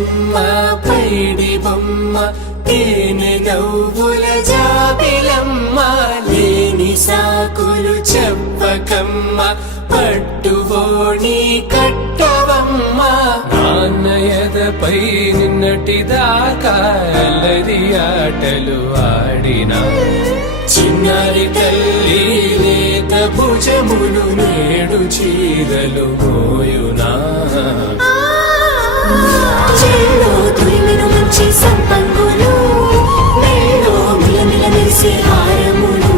బుజ్జమ్మ పైడి బొమ్మ తేనె నవ్వుల జాబిలమ్మ లేని సాకులు చెప్పకమ్మ పట్టువోణి కట్టవమ్మ నాన్నయదపై నిన్నటిదాకా అల్లరి ఆటలు ఆడినా చిన్నారి తల్లి లేత భుజములు నేడు చీరలు మోయునా చెల్లో తురిమిన మంచి సంపంగులు మెల్లో మిలమిల మెరిసే హారములు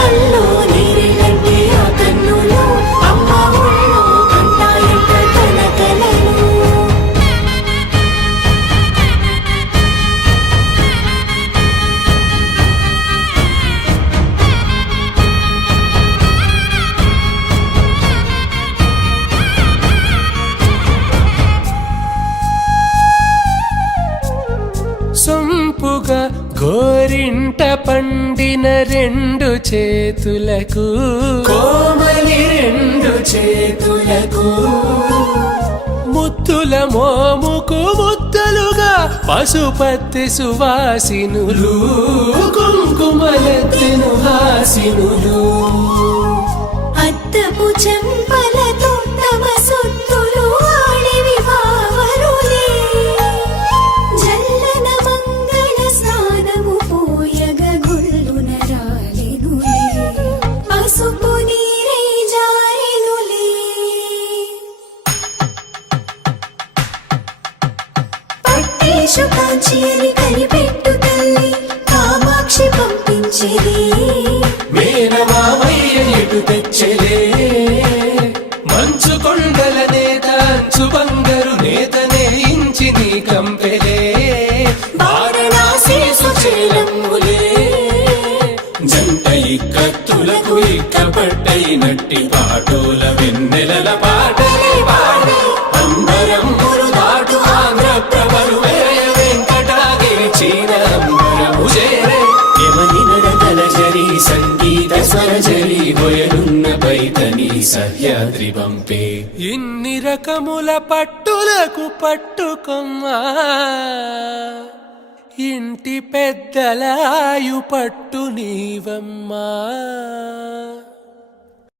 అల్లో నీరెళ్ళంటే ఆ కన్నులు అమ్మ ఒళ్ళో కంటాయంట తన కలలు సొంపుగా గోరింట పండిన రెండు చేతులకు కోమలి రెండు చేతులకు ముత్తుల మోముకు ముద్దలుగా పశుపతి సువాసినులు కుంకుమలెత్తెను హాసినులు అద్దపు చెంపలతో తమ సొత్తులు ఆడివి బావరులే జల్లన మంగళ స్నానము పోయగ గొల్లున రాలెనులే పసుపు నీరై జారెనులే పట్టేశు కాంచి అని కనిపెట్టు తల్లి కామాక్షి పంపించేది మేనమామయ్య ఎటు తెచ్చలే మంచు కొండల నేత అంచు బంగారు నేతనే ఇంచి నీ కంపెలే వారణాసి సుచేలమ్ములే జంట ఇక్కత్తులకు ఇక్కపట్టైనట్టి పాటోల వెన్నెలల పాటలే పాడే అంబరములు దాటు ఆంధ్ర ప్రభలు వేయ వెంకటాగిరి చీన అంబరము చేరే యమని నడకల జరి సంగీత స్వరజరి హొయలున్న పైతని సహ్యాద్రి పంపే ఇన్ని రకముల పట్టులకు పట్టుకొమ్మా ఇంటి పెద్దలాయు పట్టు నీవమ్మా